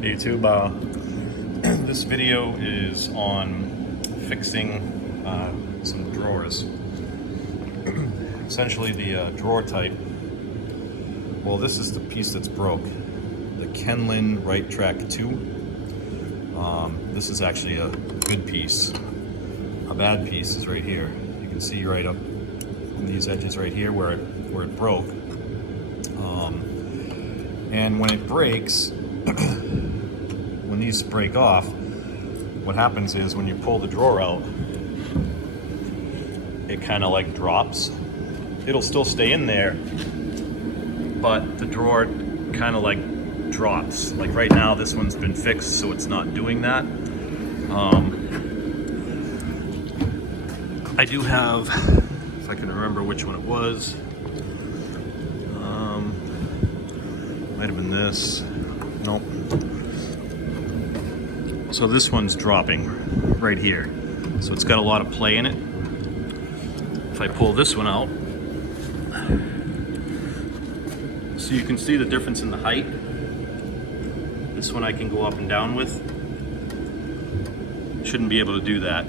YouTube, this video is on fixing some drawers. Essentially the drawer type. Well, this is the piece that's broke. The Kenlin Right Track 2. This is actually a good piece. A bad piece is right here. You can see right up in these edges right here where it broke. And when it breaks, when these break off, what happens is when you pull the drawer out, it kind of like drops. It'll still stay in there, but the drawer kind of like drops. Like right now, this one's been fixed, so it's not doing that. I do have, if I can remember which one it was, might have been this. Nope. So this one's dropping right here. So it's got a lot of play in it. If I pull this one out, so you can see the difference in the height. This one I can go up and down with. Shouldn't be able to do that.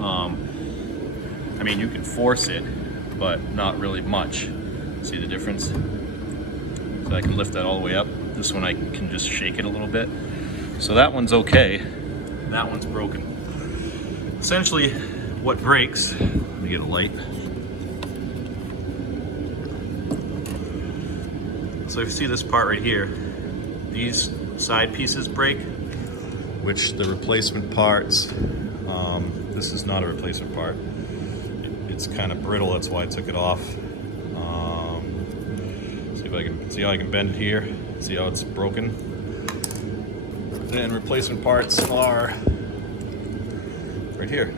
I mean, you can force it, but not really much. See the difference? So I can lift that all the way up. This one I can just shake it a little bit. So that one's okay. That one's broken. Essentially, what breaks, let me get a light. So if you see this part right here, these side pieces break, which the replacement parts, this is not a replacement part. It's kind of brittle, that's why I took it off. See if I can see how I can bend it here. See how it's broken. And replacement parts are right here.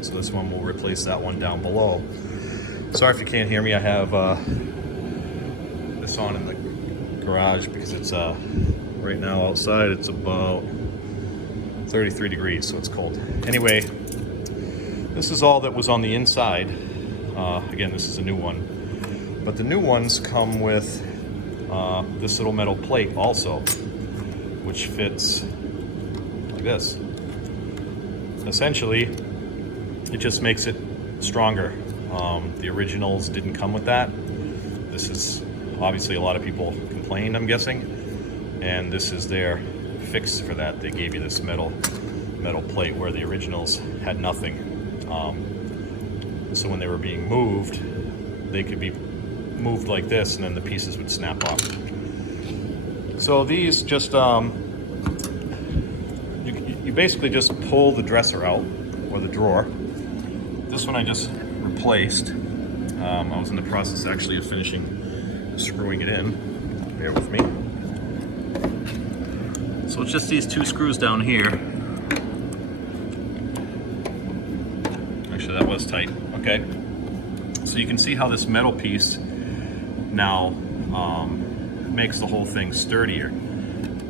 So this one will replace that one down below. Sorry if you can't hear me. I have this on in the garage because it's right now outside it's about 33 degrees, so it's cold. Anyway, this is all that was on the inside. Again, this is a new one, but the new ones come with this little metal plate also, which fits like this. Essentially, it just makes it stronger. The originals didn't come with that. This is obviously a lot of people complained, I'm guessing, and this is their fix for that. They gave you this metal plate where the originals had nothing. So when they were being moved, they could be moved like this, and then the pieces would snap off. So these just you basically just pull the dresser out, or the drawer. This one I just replaced. I was in the process actually of finishing screwing it in. Bear with me. So it's just these two screws down here. Actually, that was tight. Okay. So you can see how this metal piece now makes the whole thing sturdier,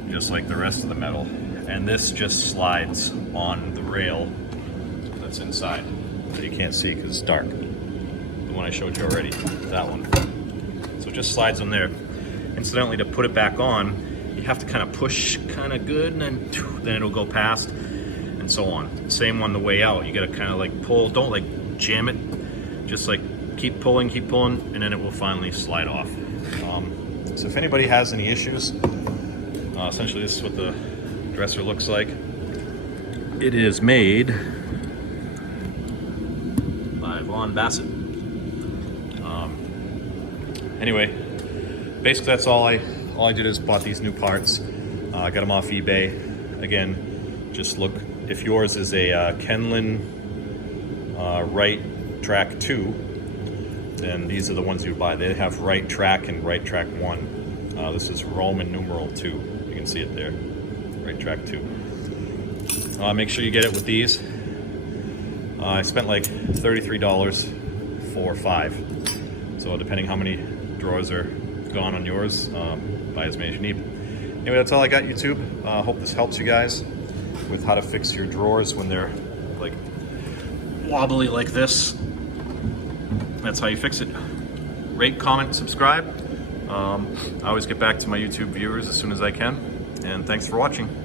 just like the rest of the metal. And this just slides on the rail that's inside. That you can't see because it's dark. The one I showed you already, that one. So it just slides on there. Incidentally, to put it back on, you have to kind of push kind of good, and then it'll go past, and so on. Same on the way out. You gotta kind of like pull, don't like jam it, just like keep pulling, and then it will finally slide off. So if anybody has any issues, essentially this is what the dresser looks like. It is made by Vaughn Bassett. Anyway, basically that's all I did is bought these new parts. I got them off eBay. Again, just look, if yours is a Kenlin Right Track 2, then these are the ones you buy. They have Right Track and Right Track 1. This is Roman numeral 2. You can see it there. Right Track 2. Make sure you get it with these. I spent like $33 for 5. So depending how many drawers are gone on yours, buy as many as you need. Anyway, that's all I got, YouTube. Hope this helps you guys with how to fix your drawers when they're like wobbly like this. That's how you fix it. Rate, comment, subscribe. I always get back to my YouTube viewers as soon as I can, and thanks for watching.